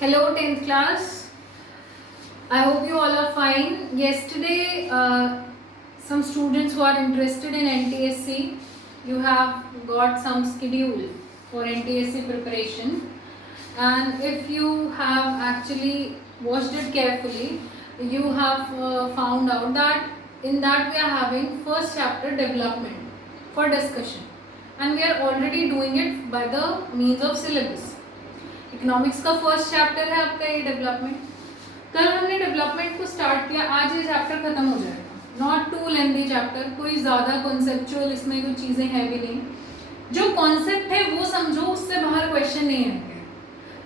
Hello 10th class. I hope you all are fine. Yesterday, some students who are interested in NTSC, you have got some schedule for NTSC preparation, and if you have actually watched it carefully, you have found out that in that we are having first chapter development for discussion, and we are already doing it by the means of syllabus. Economics का first chapter है आपका ये development. कल हमने development को start किया, आज ये चैप्टर खत्म हो जाएगा. नॉट टू लेंथी चैप्टर, कोई ज़्यादा कॉन्सेप्चुअल इसमें कुछ चीज़ें हैं भी नहीं. जो कॉन्सेप्ट है वो समझो, उससे बाहर क्वेश्चन नहीं आएंगे.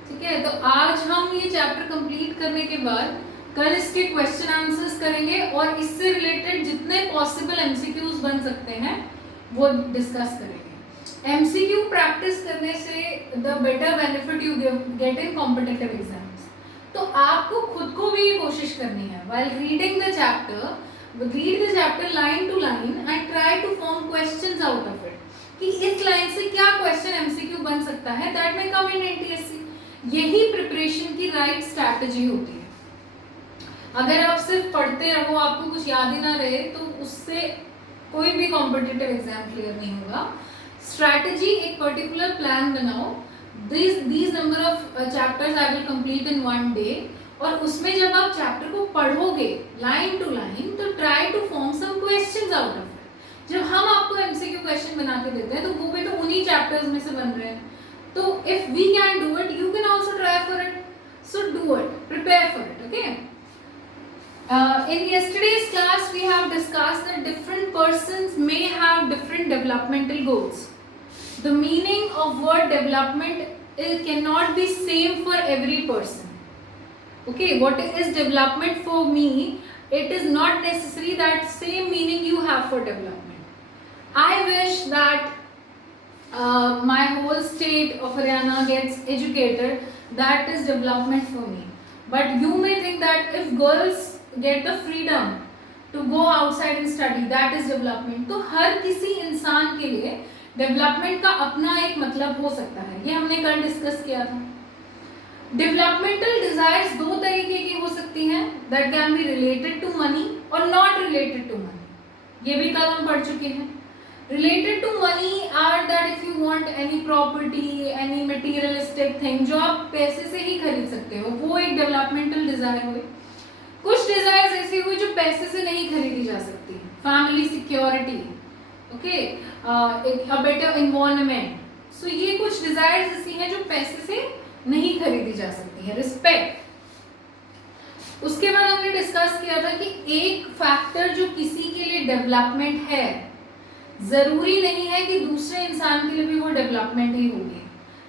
ठीक है, तो आज हम ये चैप्टर कंप्लीट करने के बाद कल इसके क्वेश्चन आंसर्स करेंगे और इससे रिलेटेड जितने पॉसिबल एमसीक्यूज बन सकते हैं वो डिस्कस करेंगे. एमसीक्यू प्रैक्टिस करने से the better benefit you get in competitive exams. तो आपको खुद को भी ये कोशिश करनी है, while reading the chapter, read the chapter line to line and try to form questions out of it. कि इस लाइन से क्या क्वेश्चन एमसीक्यू बन सकता है, that may come in NTSC. यही प्रिपरेशन की राइट स्ट्रैटेजी होती है. अगर आप सिर्फ पढ़ते रहो, आपको कुछ याद ही ना रहे, तो उससे कोई भी कॉम्पिटिटिव एग्जाम क्लियर नहीं होगा. स्ट्रैटेजी, एक पर्टिकुलर प्लान बनाओ. these number of chapters I will complete in one day. और उसमें जब आप चैप्टर को पढ़ोगे लाइन टू लाइन, तो try to form some questions out of it. जब हम आपको एमसीक्यू क्वेश्चन बना के देते हैं तो वो भी तो उन्हीं चैप्टर्स में से बन रहे हैं. तो if we can do it, you can also try for it. So do it, prepare for it. Okay. In yesterday's class we have discussed that different persons may have different developmental goals. The meaning of word development cannot be same for every person. Okay, what is development for me, it is not necessary that same meaning you have for development. I wish that my whole state of Haryana gets educated. That is development for me. But you may think that if girls get the freedom to go outside and study, that is development. तो हर किसी इंसान के लिए development का अपना एक मतलब हो सकता है. ये हमने कल डिस्कस किया था. डेवलपमेंटल डिजायर्स दो तरीके की हो सकती हैं, that can be related to money और नॉट रिलेटेड टू मनी. ये भी कल हम पढ़ चुके हैं. Related to money are that if you want any property, any materialistic thing जो आप पैसे से ही खरीद सकते हो, वो एक डेवलपमेंटल डिजायर हुई. कुछ डिजायर्स ऐसी हुई जो पैसे से नहीं खरीदी जा सकती. Family security, okay, a better environment. So ये कुछ डिजायर्स ऐसी हैं जो पैसे से नहीं खरीदी जा सकती है. रिस्पेक्ट. उसके बाद हमने डिस्कस किया था कि एक फैक्टर जो किसी के लिए डेवलपमेंट है, जरूरी नहीं है कि दूसरे इंसान के लिए भी वो डेवलपमेंट ही होगी.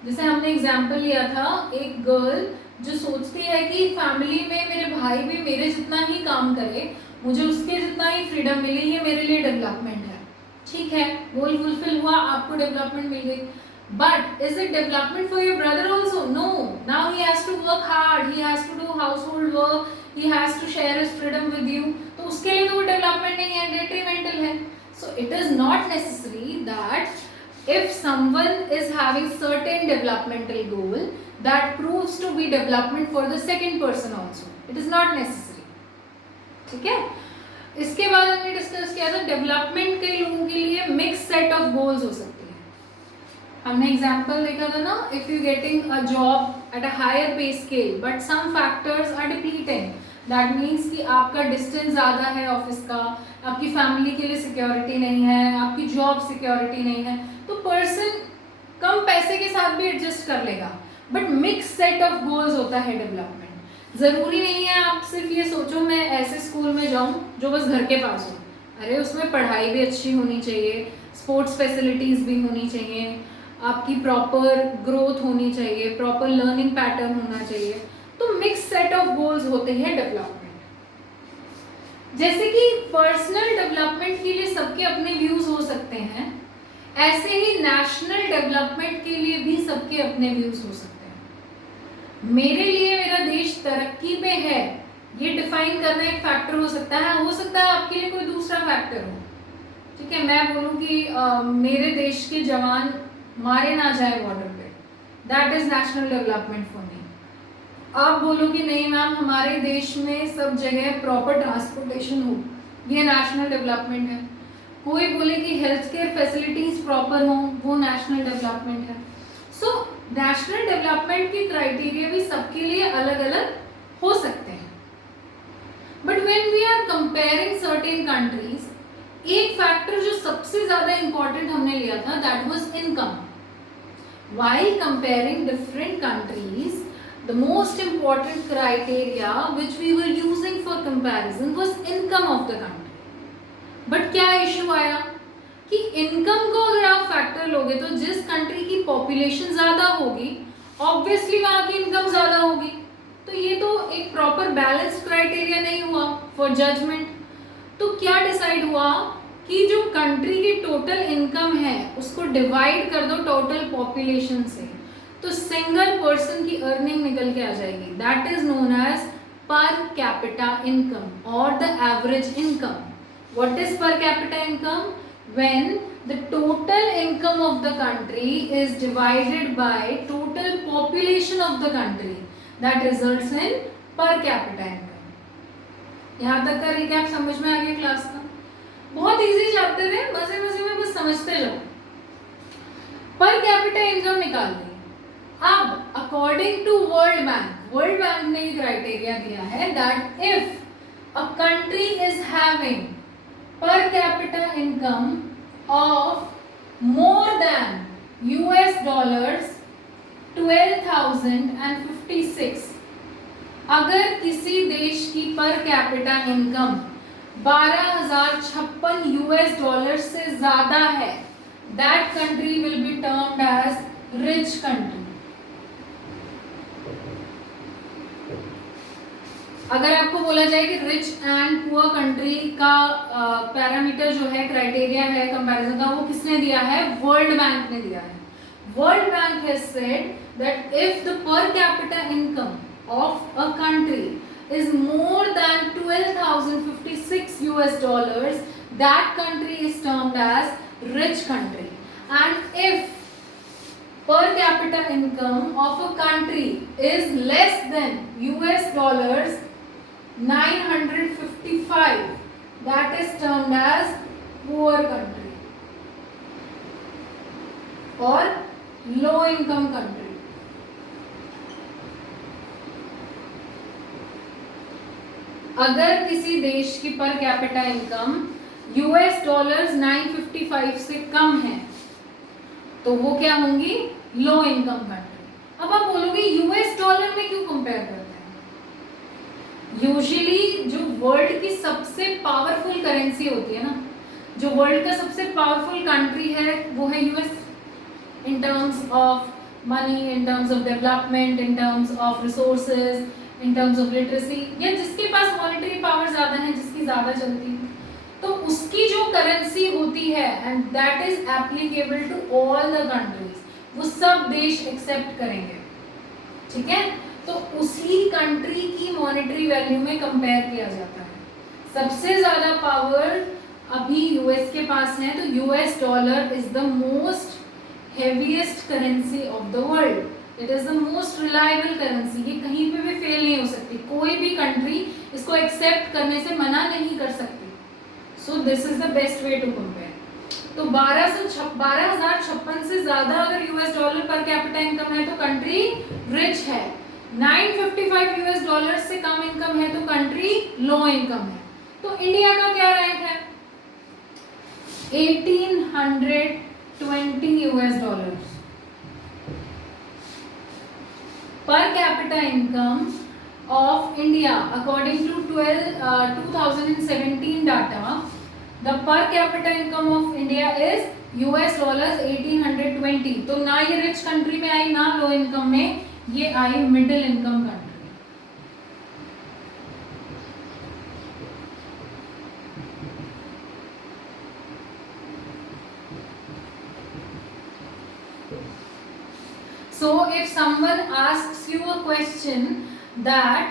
जैसे हमने एग्जाम्पल लिया था, एक गर्ल जो सोचती है कि फैमिली में मेरे भाई भी मेरे जितना ही काम करे, मुझे उसके जितना ही फ्रीडम मिले, ये मेरे लिए डेवलपमेंट है. ठीक है, गोल फुलफिल हुआ, आपको डेवलपमेंट मिल गई. But is it development for your brother also? No. Now he has to work hard, he has to do household work, he has to share his freedom with you. तो उसके लिए तो वो development नहीं है, detrimental है. So it is not necessary that if someone is having certain developmental goal, that proves to be development for the second person also. It is not necessary. ठीक है. इसके बाद हमने डिस्कस किया था डेवलपमेंट के लोगों के लिए मिक्स सेट ऑफ गोल्स हो सकती है. हमने एग्जांपल देखा था ना, if you getting a job at a higher pay scale but some factors are depleting, that means कि आपका डिस्टेंस ज़्यादा है ऑफिस का, आपकी फैमिली के लिए सिक्योरिटी नहीं है, आपकी जॉब सिक्योरिटी नहीं है, तो पर्सन कम पैसे के साथ भी एडजस्ट कर लेगा. But mix set of goals होता है डेवलपमेंट. ज़रूरी नहीं है आप सिर्फ ये सोचो मैं ऐसे स्कूल में जाऊँ जो बस घर के पास हो. अरे उसमें पढ़ाई भी अच्छी होनी चाहिए, स्पोर्ट्स फैसिलिटीज़ भी होनी चाहिए, आपकी प्रॉपर ग्रोथ होनी चाहिए, प्रॉपर लर्निंग पैटर्न होना चाहिए. तो मिक्स सेट ऑफ गोल्स होते हैं डेवलपमेंट. जैसे कि पर्सनल डेवलपमेंट के लिए सबके अपने व्यूज हो सकते हैं, ऐसे ही नेशनल डेवलपमेंट के लिए भी सबके अपने व्यूज हो सकते हैं. मेरे लिए मेरा देश तरक्की पे है, ये डिफाइन करना एक फैक्टर हो सकता है. हो सकता है आपके लिए कोई दूसरा फैक्टर हो. ठीक है, मैं बोलूँ कि मेरे देश के जवान मारे ना जाए बॉर्डर पे, that is national development for me. आप बोलो कि नहीं मैम हमारे देश में सब जगह प्रॉपर ट्रांसपोर्टेशन हो, ये नेशनल डेवलपमेंट है। कोई बोले कि हेल्थ केयर फैसिलिटीज प्रॉपर हो, वो नेशनल डेवलपमेंट है। सो नेशनल डेवलपमेंट की क्राइटेरिया भी सबके लिए अलग अलग हो सकते हैं। But when we are comparing certain countries, एक फैक्टर जो सबसे ज्यादा इंपॉर्टेंट हमने लिया था that was income. While comparing different countries, the most important criteria which we were using for comparison was income of the country. But क्या issue आया कि इनकम को अगर आप फैक्टर लोगे तो जिस कंट्री की पॉपुलेशन ज्यादा होगी ऑब्वियसली वहां की इनकम ज्यादा होगी। तो ये तो एक प्रॉपर बैलेंस्ड क्राइटेरिया नहीं हुआ फॉर जजमेंट। तो क्या डिसाइड हुआ कि जो कंट्री की टोटल इनकम है उसको डिवाइड कर दो टोटल पॉपुलेशन से, तो सिंगल पर्सन की अर्निंग निकल के आ जाएगी। That is known as per capita income और the average income. What is per capita income? When the total income of the country is divided by total population of the country, that results in per capita income. यहां तक का recap समझ में आ गया class का? बहुत easy chapter है, मजे मजे में बस समझते जाओ। पर कैपिटा इनकम निकाल ली। अब अकॉर्डिंग टू वर्ल्ड बैंक ने क्राइटेरिया दिया है that if a country is having पर capita income of more than $12,056, अगर किसी देश की पर कैपिटा इनकम $12,056 से ज्यादा है, that country will be termed as rich country. अगर आपको बोला जाए कि रिच एंड पुअर कंट्री का पैरामीटर जो है, क्राइटेरिया है कंपैरिजन का, वो किसने दिया है? वर्ल्ड बैंक ने दिया है। World bank has said that if the per capita income of a country is more than $12,056, that country is termed as rich country. And if per capita income of a country is less than $955, that is termed as poor country or low income country. अगर किसी देश की पर capita income $955 से कम है तो वो क्या होंगी? Low income country. अब आप बोलोगे यूएस डॉलर में क्यों कंपेयर करते हैं? यूजुअली जो वर्ल्ड की सबसे पावरफुल करेंसी होती है ना, जो वर्ल्ड का सबसे पावरफुल कंट्री है वो है US, in terms of money, in terms of development, in terms of resources, in terms of literacy, या जिसके पास मॉनेटरी पावर ज्यादा है, जिसकी ज्यादा चलती है, तो उसकी जो करेंसी होती है and that is applicable to all the countries, वो सब देश एक्सेप्ट करेंगे। ठीक है, तो उसी कंट्री की मॉनेटरी वैल्यू में कंपेयर किया जाता है। सबसे ज्यादा पावर अभी यूएस के पास है, तो US dollar is the most heaviest currency of the world. It is the most reliable currency, ये कहीं पे भी फेल नहीं हो सकती, कोई भी कंट्री इसको एक्सेप्ट करने से मना नहीं कर सकती। So this is the best way to compare. तो 12,056 से ज्यादा अगर US dollar per capita income है तो कंट्री रिच है, 955 यूएस डॉलर से कम इनकम है तो कंट्री लो इनकम है। तो इंडिया का क्या रैंक है? 1820 US dollar per capita income of India according to 2017 data. The per capita income of India is $1820. तो ना ये रिच कंट्री में आई ना लो इनकम में, ये आई middle income country. So if someone asks you a question that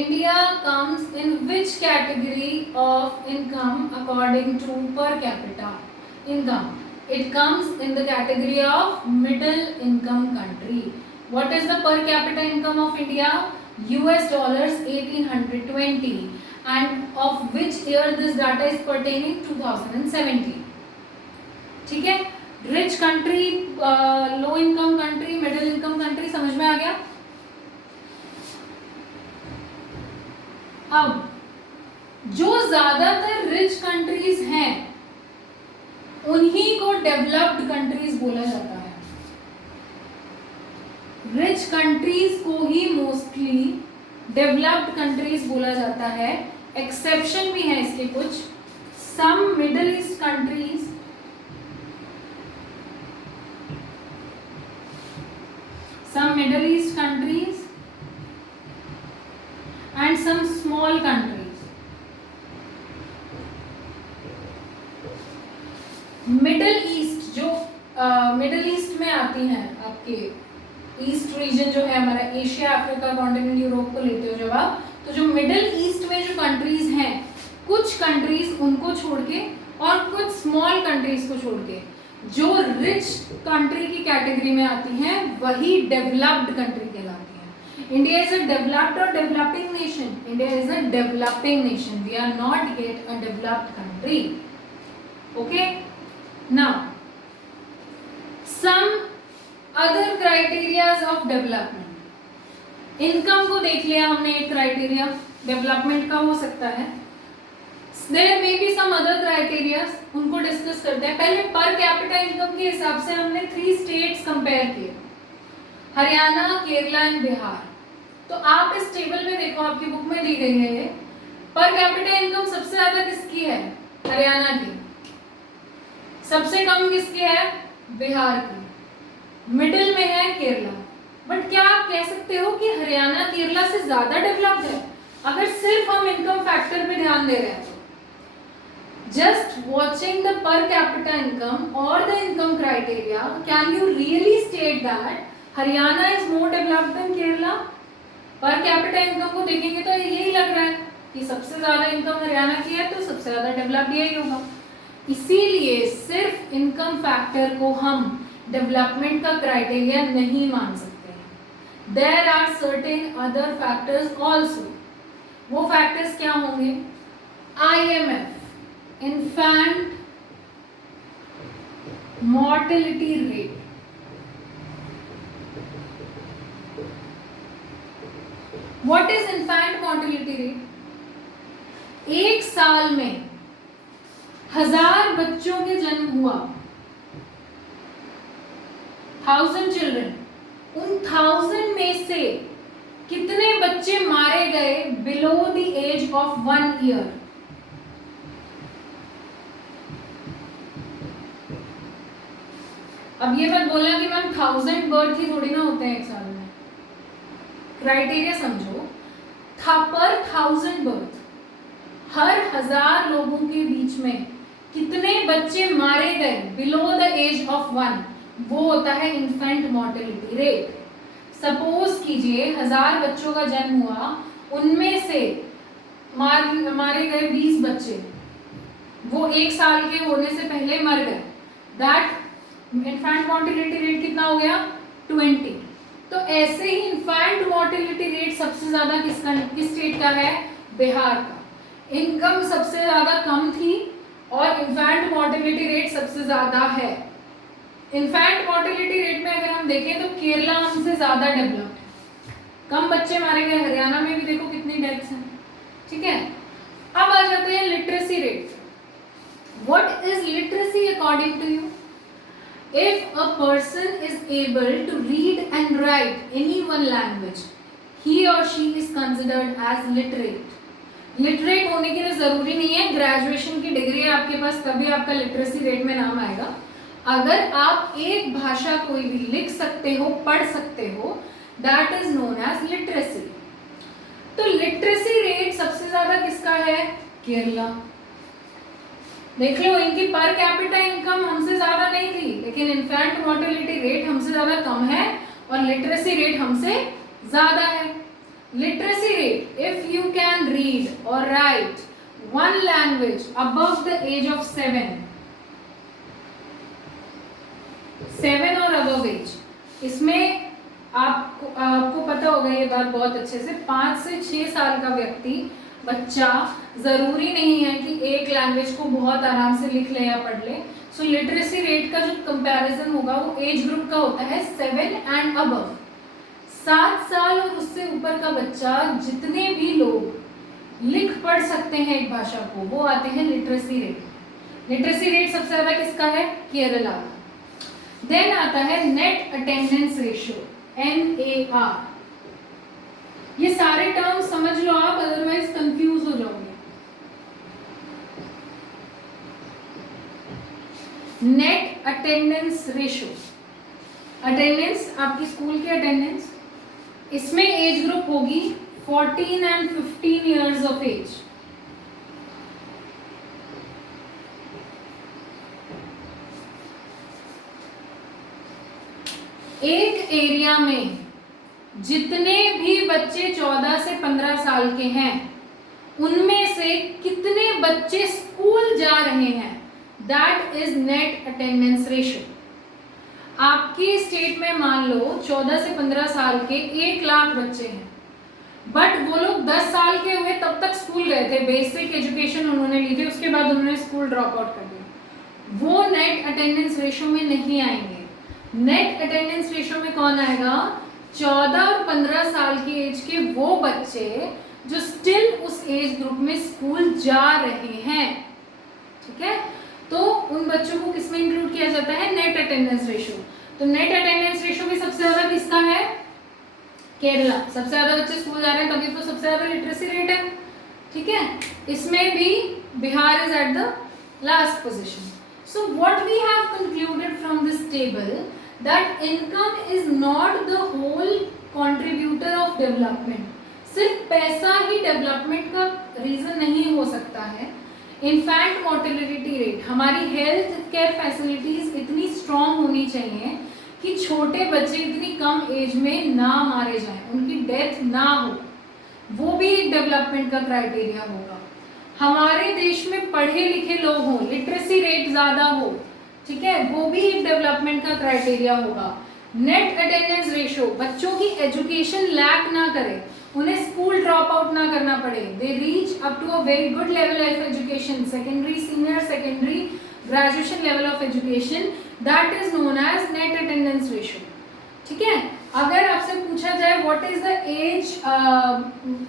India comes in which category of income according to per capita income, it comes in the category of middle income country. What is the per capita income of India? US dollars 1820, and of which year this data is pertaining? 2017. ठीक है, rich country, low income country, middle income country, समझ में आ गया? अब जो ज्यादातर rich countries हैं उन्हीं को डेवलप्ड कंट्रीज बोला जाता है। रिच कंट्रीज को ही मोस्टली डेवलप्ड कंट्रीज बोला जाता है। एक्सेप्शन भी है इसके कुछ, some Middle East countries, some Middle East countries and some small countries. Middle East जो मिडल ईस्ट में आती हैं, आपके ईस्ट रीजन जो है हमारा, एशिया, अफ्रीका, कॉन्टिनेंट, यूरोप को लेते हो जब आप, तो जो मिडल ईस्ट में जो कंट्रीज हैं, कुछ कंट्रीज उनको छोड़ के और कुछ स्मॉल कंट्रीज को छोड़ के जो रिच कंट्री की कैटेगरी में आती हैं वही डेवलप्ड कंट्री कहलाती हैं। इंडिया इज अ डेवलप्ड और developing nation. India is a developing nation, we are not yet a developed country. Okay, now some other criterias of development. Income को देख लिया हमने, एक क्राइटेरिया डेवलपमेंट का हो सकता है। There may be some other criteria, उनको डिस्कस करते हैं। पहले पर कैपिटा इनकम के हिसाब से हमने 3 स्टेट्स कंपेयर किए, हरियाणा, केरला एंड बिहार। तो आप इस टेबल में देखो, आपकी बुक में दी गई है ये। पर कैपिटा इनकम सबसे ज्यादा किसकी है? हरियाणा की। सबसे कम किसकी है? बिहार की। मिडिल में है केरला। बट क्या आप कह सकते हो कि हरियाणा केरला से ज्यादा डेवलप्ड है? अगर सिर्फ हम इनकम फैक्टर पे ध्यान दे रहे हैं, just watching the per capita income or the income criteria, can you really state that Haryana is more developed than Kerala? per capita income को देखेंगे तो यही लग रहा है कि सबसे ज्यादा इनकम हरियाणा की है, तो सबसे ज्यादा डेवलप्ड यही होगा। इसीलिए सिर्फ इनकम फैक्टर को हम डेवलपमेंट का क्राइटेरिया नहीं मान सकते। There are certain other factors also. वो फैक्टर्स क्या होंगे? IMF, infant mortality rate। What is infant mortality rate? एक साल में 1000 बच्चों के जन्म हुआ, 1000 चिल्ड्रन, उन 1000 में से कितने बच्चे मारे गए below the age of 1 year? अब ये मत बोलना कि मैम 1000 बर्थ ही थोड़ी ना होते हैं एक साल में। क्राइटेरिया समझो, था पर 1000 बर्थ, हर 1000 लोगों के बीच में कितने बच्चे मारे गए बिलो द एज ऑफ 1, वो होता है इन्फेंट मोर्टेलिटी रेट। सपोज कीजिए 1000 बच्चों का जन्म हुआ, उनमें से मारे गए 20 बच्चे, वो एक साल के होने से पहले मर गए। दैट इन्फेंट मोर्टेलिटी रेट कितना हो गया? 20। तो ऐसे ही इन्फेंट मोर्टेलिटी रेट सबसे ज्यादा किस स्टेट का है? बिहार का। इनकम सबसे ज्यादा कम थी और इन्फेंट मोर्टेलिटी रेट सबसे ज्यादा है। इन्फेंट मोर्टेलिटी रेट में अगर हम देखें तो केरला हमसे ज्यादा डेवलप्ड है, कम बच्चे मारे गए। हरियाणा में भी देखो कितनी डेथ्स हैं। ठीक है, अब आ जाते हैं literacy rate. What is literacy according to you? If a person is able to read and write any one language, he or she is considered as literate. Literate होने के लिए जरूरी नहीं है ग्रेजुएशन की डिग्री है आपके पास तभी आपका लिटरेसी रेट में नाम आएगा। अगर आप एक भाषा कोई भी लिख सकते हो, पढ़ सकते हो, that is known as literacy. तो लिटरेसी रेट सबसे ज्यादा किसका है? केरला। देख लो, इनकी पर कैपिटा इनकम हमसे ज्यादा नहीं थी, लेकिन इन्फेंट मोर्टेलिटी रेट हमसे ज्यादा कम है और लिटरेसी रेट हमसे ज्यादा है। Literacy rate, if you can read और write one language above the age of 7 और अबव एज, इसमें आपको पता होगा ये बात बात बहुत अच्छे से, 5 से 6 साल का व्यक्ति बच्चा ज़रूरी नहीं है कि एक लैंग्वेज को बहुत आराम से लिख ले या पढ़ ले। सो लिटरेसी रेट का जो कंपैरिजन होगा वो एज ग्रुप का होता है 7 एंड अबव। 7 साल और उससे ऊपर का बच्चा जितने भी लोग लिख पढ़ सकते हैं एक भाषा को, वो आते हैं लिटरेसी रेट। लिटरेसी रेट सबसे ज़्यादा किसका है? केरला। देन आता है नेट अटेंडेंस रेशियो, NAR। ये सारे टर्म्स समझ लो आप, अदरवाइज कंफ्यूज हो जाओगे। नेट अटेंडेंस रेशियो, अटेंडेंस आपकी स्कूल की अटेंडेंस, इसमें एज ग्रुप होगी 14 एंड 15 इयर्स ऑफ एज। एक एरिया में जितने भी बच्चे 14 से 15 साल के हैं उनमें से कितने बच्चे स्कूल जा रहे हैं, that is net attendance ratio. आपकी स्टेट में मान लो 14 से 15 साल के 1 लाख बच्चे हैं, बट वो लोग 10 साल के हुए तब तक स्कूल गए थे, बेसिक एजुकेशन उन्होंने ली थी, उसके बाद उन्होंने स्कूल ड्रॉप आउट कर दिया, वो नेट अटेंडेंस रेशियो में नहीं आएंगे। नेट अटेंडेंस रेशियो में कौन आएगा? 14 और 15 साल की एज के वो बच्चे जो स्टिल उस एज ग्रुप में स्कूल जा रहे हैं, ठीक है? तो उन बच्चों को किसमें इंक्लूड किया जाता है? Net attendance ratio. तो नेट अटेंडेंस रेशियो भी सबसे ज्यादा किसका है? केरला। सबसे ज्यादा बच्चे स्कूल जा रहे हैं, तभी तो सबसे ज्यादा लिटरेसी रेट है, ठीक है? इसमें भी Bihar is at the last position. So what we have concluded from this table that income is not the whole contributor of development। सिर्फ पैसा ही डेवलपमेंट का रीजन नहीं हो सकता है। इनफैक्ट मोर्टेलिटी रेट, हमारी हेल्थ केयर फैसिलिटीज इतनी स्ट्रॉन्ग होनी चाहिए कि छोटे बच्चे इतनी कम एज में ना मारे जाएं, उनकी डेथ ना हो, वो भी एक डेवलपमेंट का क्राइटेरिया होगा। हमारे देश में पढ़े लिखे लोग हों, लिटरेसी रेट ज़्यादा हो, ठीक है, वो भी एक डेवलपमेंट का क्राइटेरिया होगा। नेट अटेंडेंस रेशियो, बच्चों की एजुकेशन लैक ना करे, उन्हें स्कूल ड्रॉप आउट ना करना पड़े, they reach up to a very good level of education, secondary, senior secondary, graduation level of education, that is known as net attendance ratio, ठीक है? अगर आपसे पूछा जाए what is the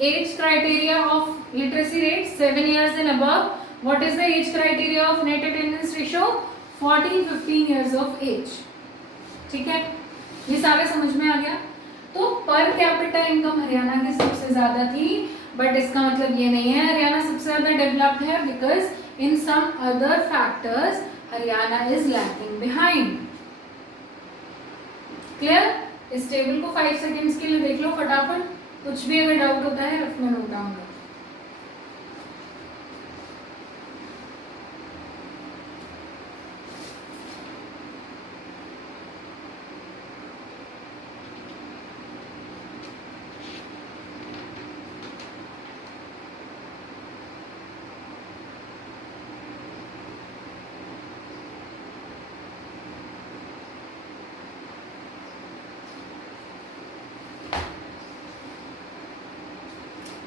age criteria of literacy rate, 7 years and above, what is the age criteria of net attendance ratio, 14-15 years of age, ठीक है? ये सारे समझ में आ गया। तो पर कैपिटा इनकम हरियाणा की सबसे ज्यादा थी, बट इसका मतलब ये नहीं है हरियाणा सबसे ज्यादा डेवलप्ड है, because in some other factors Haryana is lagging behind. Clear? इस टेबल को 5 सेकेंड्स के लिए देख लो फटाफट, कुछ भी अगर डाउट होता है रफ में नोट डाउन करो।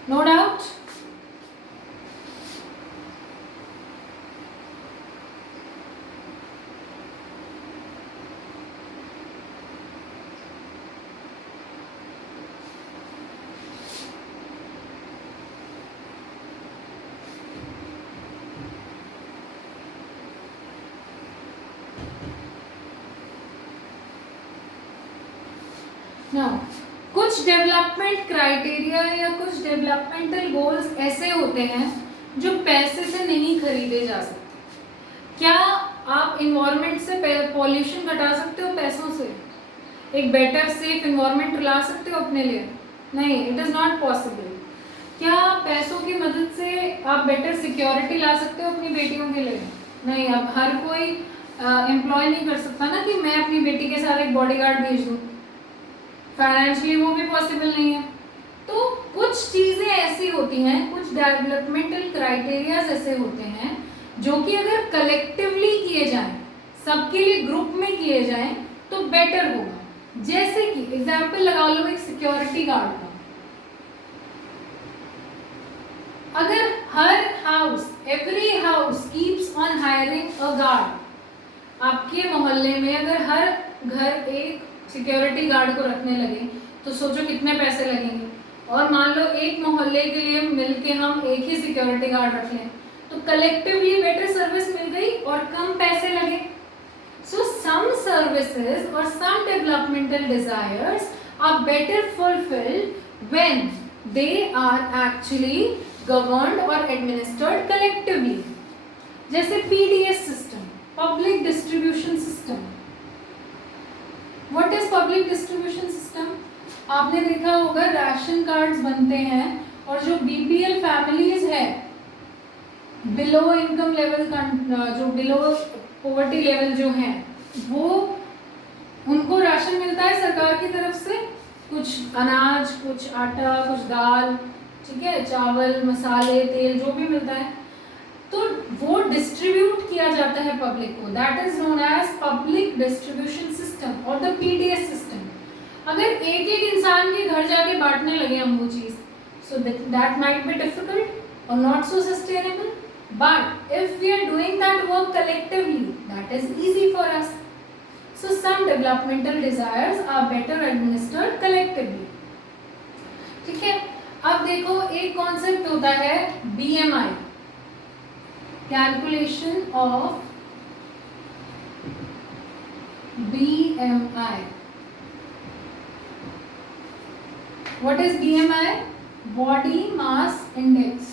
No doubt? Now, कुछ डेवलपमेंट क्राइटेरिया या कुछ डेवलपमेंटल गोल्स ऐसे होते हैं जो पैसे से नहीं खरीदे जा सकते। क्या आप इन्वायरमेंट से पॉल्यूशन घटा सकते हो पैसों से? एक बेटर सेफ इन्वायरमेंट ला सकते हो अपने लिए? नहीं, इट इज़ नॉट पॉसिबल। क्या पैसों की मदद से आप बेटर सिक्योरिटी ला सकते हो अपनी बेटियों के लिए? नहीं। अब हर कोई एम्प्लॉय नहीं कर सकता ना कि मैं अपनी बेटी के साथ एक बॉडीगार्ड भेज दूँ, फाइनेंशियली वो भी पॉसिबल नहीं है। तो कुछ चीज़ें ऐसी होती हैं, कुछ डेवलपमेंटल क्राइटेरियाज ऐसे होते हैं जो कि अगर कलेक्टिवली किए जाएं, सबके लिए ग्रुप में किए जाएं तो बेटर होगा। जैसे कि एग्जाम्पल लगा लो एक सिक्योरिटी गार्ड का, अगर हर house, every house keeps on hiring a guard, आपके मोहल्ले में अगर हर घर एक सिक्योरिटी गार्ड को रखने लगे तो सोचो कितने पैसे लगेंगे। और मान लो एक मोहल्ले के लिए मिलके हम एक ही सिक्योरिटी गार्ड रख लें तो कलेक्टिवली बेटर सर्विस मिल गई और कम पैसे लगे। सो सम सर्विसेज और some developmental desires are better fulfilled when they are actually governed और एडमिनिस्टर्ड कलेक्टिवली। जैसे PDS system, public distribution system. What is public distribution system? आपने देखा होगा राशन कार्ड्स बनते हैं और जो बीपीएल फैमिलीज है, बिलो इनकम लेवल, जो बिलो पॉवर्टी लेवल जो है, वो उनको राशन मिलता है सरकार की तरफ से, कुछ अनाज, कुछ आटा, कुछ दाल, ठीक है, चावल, मसाले, तेल, जो भी मिलता है, तो वो डिस्ट्रीब्यूट किया जाता है पब्लिक को। That is known as public distribution system और द पीडीएस सिस्टम। अगर एक एक इंसान के घर जाके बांटने लगे हम वो चीज, so that might be difficult और not so sustainable, but if we are doing that work collectively, that is easy for us. So some developmental desires are better administered collectively. ठीक है, अब देखो एक कॉन्सेप्ट होता है BMI, calculation of BMI. What is BMI? Body Mass Index.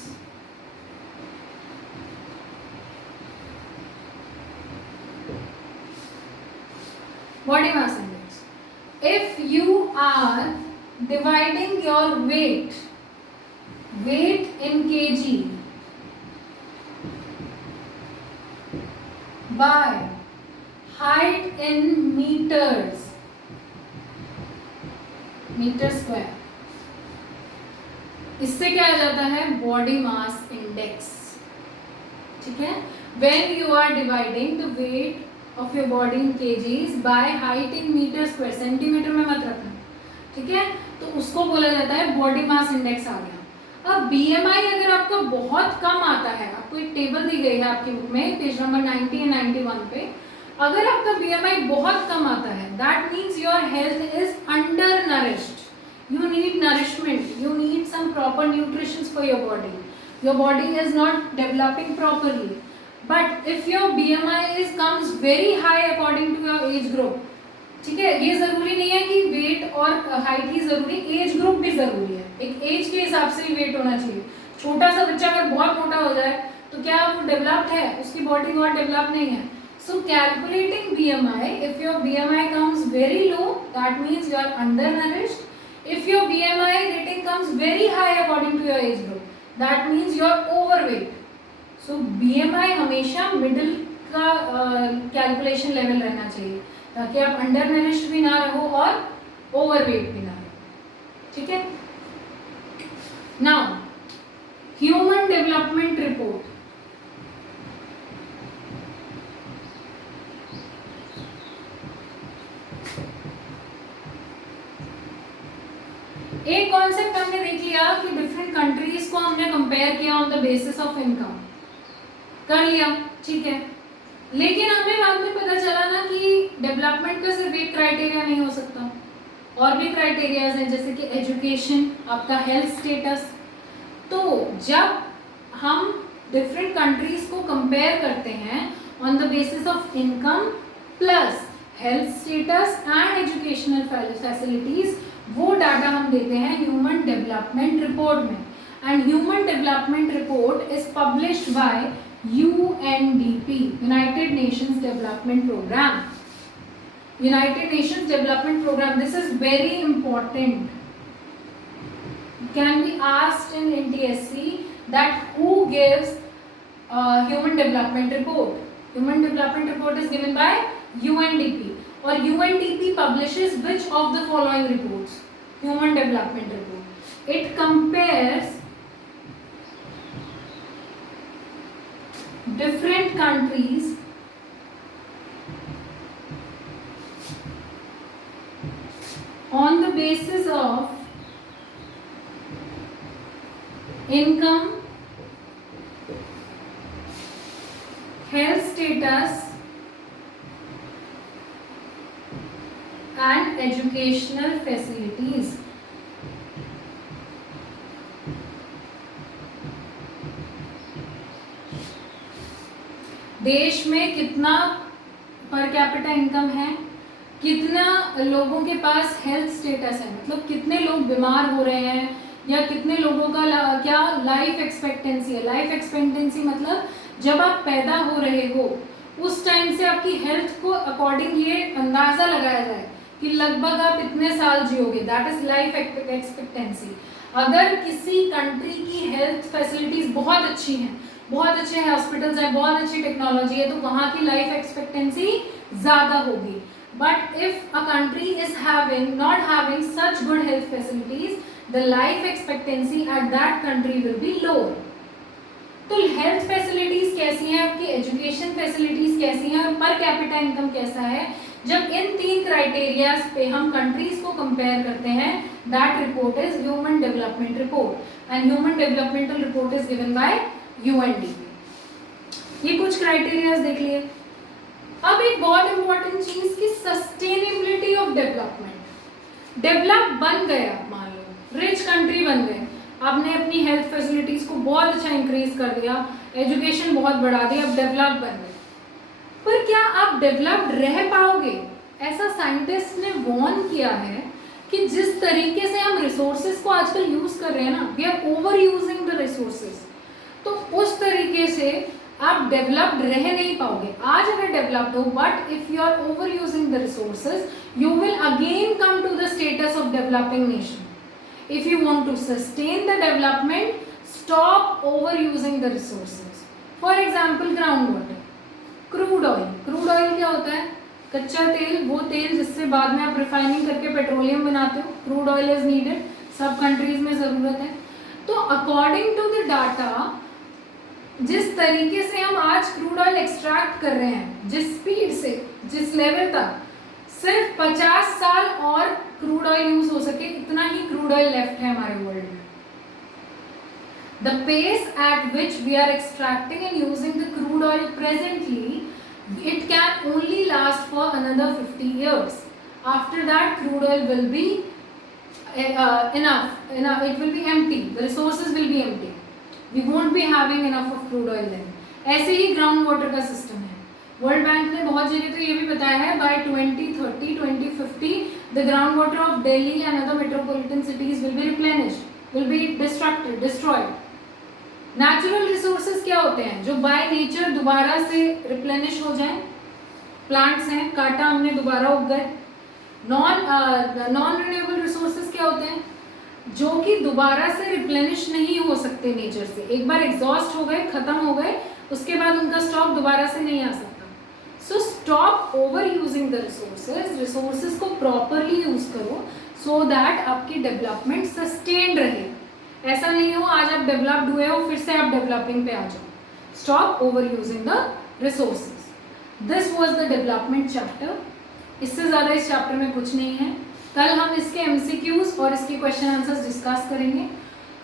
Body Mass Index. If you are dividing your weight in kg by height in meters, meter square, इससे क्या आ जाता है? Body mass index. ठीक है, when you are dividing the weight of your body in kgs by height in meter square, centimeter में मत रखना, ठीक है, तो उसको बोला जाता है बॉडी मास इंडेक्स आ गया। अब बीएमआई अगर आपको बहुत कम आता है, आपको एक टेबल दी गई है आपकी बुक में पेज नंबर 90 या 91 पे, अगर आपका बीएमआई बहुत कम आता है, that means your health is under nourished, you need nourishment, you need some proper nutrition for your body is not developing properly. But if your BMI comes very high according to your age group, ठीक है, ये जरूरी नहीं है कि wait और height ही जरूरी, age group भी जरूरी है, एक एज के हिसाब से ही वेट होना चाहिए। छोटा सा बच्चा अगर बहुत मोटा हो जाए तो क्या वो डेवलप्ड है? उसकी बॉडी बहुत डेवलप नहीं है। So calculating BMI, if your BMI comes very low, that means you are undernourished. If your BMI rating comes very high according to your age group, that means you are overweight. So BMI हमेशा middle का calculation level रहना चाहिए ताकि आप अंडरनरिश्ड भी ना रहो और ओवरवेट भी ना रहो। ठीक है, नाउ ह्यूमन डेवलपमेंट रिपोर्ट। एक कॉन्सेप्ट हमने देख लिया कि डिफरेंट कंट्रीज को हमने कंपेयर किया on the basis of income, कर लिया, ठीक है, लेकिन हमें बाद में पता चला ना कि डेवलपमेंट का सिर्फ एक क्राइटेरिया नहीं हो सकता, और भी क्राइटेरियाज हैं जैसे कि एजुकेशन, आपका हेल्थ स्टेटस। तो जब हम डिफरेंट कंट्रीज को कंपेयर करते हैं on the basis of income plus health status and educational facilities, वो डाटा हम देते हैं ह्यूमन डेवलपमेंट रिपोर्ट में। And human development report is published by UNDP, United Nations Development Program. United Nations Development Program, this is very important. Can be asked in NTSC that who gives human development report. Human development report is given by UNDP, or UNDP publishes which of the following reports? Human development report. It compares different countries on the basis of income, status and educational facilities. देश में कितना पर capita income है, कितना लोगों के पास health status है, मतलब कितने लोग बीमार हो रहे हैं, या कितने लोगों का क्या लाइफ एक्सपेक्टेंसी है। लाइफ एक्सपेक्टेंसी मतलब जब आप पैदा हो रहे हो उस टाइम से आपकी हेल्थ को अकॉर्डिंग ये अंदाज़ा लगाया जाए कि लगभग आप इतने साल जियोगे, दैट इज लाइफ एक्सपेक्टेंसी। अगर किसी कंट्री की हेल्थ फैसिलिटीज़ बहुत अच्छी हैं, बहुत अच्छे हॉस्पिटल्स हैं, बहुत अच्छी टेक्नोलॉजी है, तो वहाँ की लाइफ एक्सपेक्टेंसी ज़्यादा होगी। But if a country is not having such good health facilities, the life expectancy at that country will be lower. तो हेल्थ फैसिलिटीज कैसी हैं, आपकी एजुकेशन फैसिलिटीज कैसी हैं, और पर कैपिटा इनकम कैसा है, जब इन 3 क्राइटेरियाज पे हम कंट्रीज को कंपेयर करते हैं, that report is human development report, and human developmental report is given by UNDP। ये कुछ क्राइटेरियाज देख लिए। अब एक बहुत इंपॉर्टेंट चीज की सस्टेनेबिलिटी ऑफ डेवलपमेंट। डेवलप बन गया, मान लो रिच कंट्री बन गए, आपने अपनी हेल्थ फैसिलिटीज को बहुत अच्छा इंक्रीज कर दिया, एजुकेशन बहुत बढ़ा दी, अब डेवलप बन गए, पर क्या आप डेवलप्ड रह पाओगे? ऐसा साइंटिस्ट ने वॉर्न किया है कि जिस तरीके से हम रिसोर्सेज को आजकल यूज कर रहे हैं ना, we are overusing the resources, तो उस तरीके से आप डेवलप्ड रह नहीं पाओगे। आज अगर डेवलप्ड हो, but if you are overusing the resources, you will again come to the status of developing nation. If you want to sustain the development, stop overusing the resources. For example, groundwater, crude oil. Crude oil क्या होता है? कच्चा तेल, वो तेल जिससे बाद में आप रिफाइनिंग करके पेट्रोलियम बनाते हो। क्रूड ऑयल इज नीडेड, सब कंट्रीज में ज़रूरत है। तो अकॉर्डिंग टू द डाटा, जिस तरीके से हम आज क्रूड ऑयल एक्सट्रैक्ट कर रहे हैं, जिस स्पीड से, जिस लेवल तक, सिर्फ 50 साल और क्रूड ऑयल यूज हो सके, इतना ही क्रूड ऑयल लेफ्ट है हमारे वर्ल्ड में। The pace at which we are extracting and using the crude oil presently, it can only last for another 50 years. After that, crude oil will be enough, it will be empty, the resources will be empty, we won't be having enough of crude oil then. ऐसे ही groundwater का system है। World bank ने बहुत जगह तो ये भी बताया है, by 2030 2050 the groundwater of Delhi and other metropolitan cities will be replenished, will be destroyed. Natural resources क्या होते हैं जो बाय नेचर दोबारा से रिप्लेनिश हो जाएं? प्लांट्स हैं, काटा हमने दोबारा उग गए। नॉन रिन्यूएबल रिसोर्सेज क्या होते हैं जो कि दोबारा से रिप्लेनिश नहीं हो सकते नेचर से, एक बार एग्जॉस्ट हो गए, खत्म हो गए, उसके बाद उनका स्टॉक दोबारा से नहीं आ सकता। So stop over using the resources, resources को प्रॉपरली यूज करो सो दैट आपकी डेवलपमेंट सस्टेन्ड रहे। ऐसा नहीं हो आज आप डेवलप्ड हुए हो फिर से आप डेवलपिंग पे आ जाओ। Stop over using the resources. This was the development chapter. इससे ज़्यादा इस चैप्टर में कुछ नहीं है। कल हम इसके एमसीक्यूज और इसके क्वेश्चन आंसर्स डिस्कस करेंगे।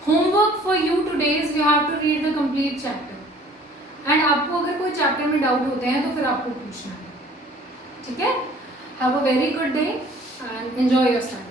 Homework for you today is you have to read the complete chapter, and आपको अगर कोई चैप्टर में डाउट होते हैं तो फिर आपको पूछना है, ठीक है। Have a very good day and enjoy your study.